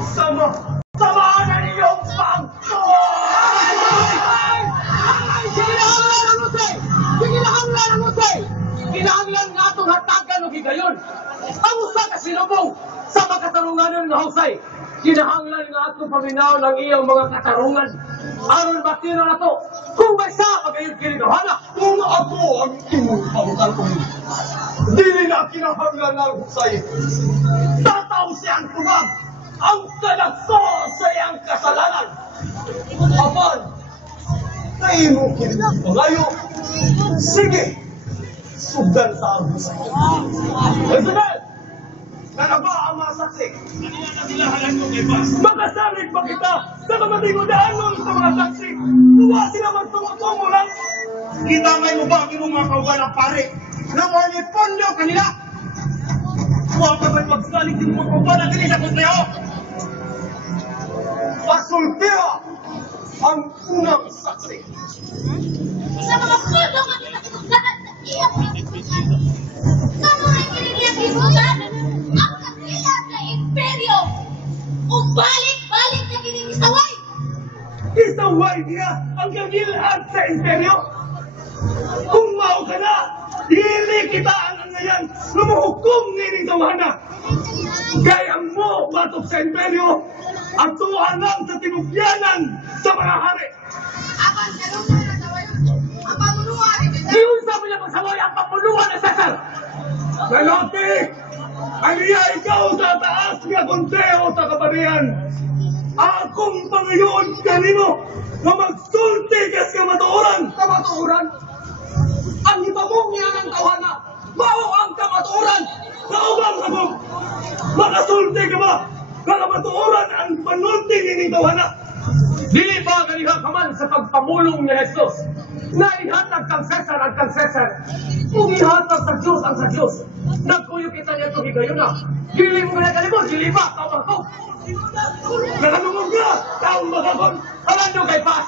Samahan na ninyong Kinahanglan nga itong hatagan o gigayon. Ang usa ka sinubong sa makatarungan ng husay. Kinahanglan nga itong paminaw ng iyong mga katarungan. Aron batiro na to, kung may sa magayong kinigawala. Kung ako ang imong pangutang ko, dili na kinahanglan ng husay. Tataw siyang tumag ang kanagso sa iyang kasalanan. Apan, kayo kinigayo. Sige! Sugdan sa ang husay. Isabel! Nanaba ang mga saksi. Makasalit pa kita sa kamatigodaan mo sa mga saksi. Tuwa sila magtungo-tungo lang. Kita may mo ba ang imong mga kauban ng pare na mga pondo kanila? Huwag ka ba'y magsalit yung mga kauban na dili sa konseho? Pasultira ang unang saksi. Sa mga puno nga kinakitugdahan sa iyang pinagkutan. Sa mga kinakitugdahan, ang kasilat na imperyo o balik-balik na kinisaway. Isaway niya ang kagilad sa imperyo. Kung mao ka na, dili kita ang ngayon lumuhukom nining tawana. Gaya mo batok sa imperyo at tuhan lang sa tinubyanan sa mga hari. Apan karungan na sawayon, ang pamuluan ni Cesar. Iyon sabi na magsaway ang pamuluan ng Cesar. Nalote, ang iya ikaw sa taas nga konseho sa kabarihan. Akong pangayon kanino na magsulti kas kamatuoran. Kamatuoran? Ang itamong niya ng tawana, mao ang kamatuoran. Naubang sabog, makasulti ka ba? Kamatuoran ang panulti nining tawana. Dili ba ganiha ka man sa pagpamulong ni Jesus na ihatag kang Cesar ang kang Cesar kung ihatag sa Diyos ang sa Diyos. Nagkuyo kita niya itong higayon na. Dili mo kaya kalimot, dili ba? Tawag ko. Nakalungog na, taong magabon. Alam nyo kay Pas,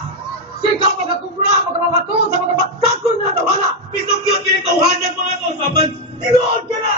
sikaw magkakubra, magkakabatuon sa magkabagkakon na tawala. Pisong yun kinitauhan ng mga kausaban. Tinood ka na!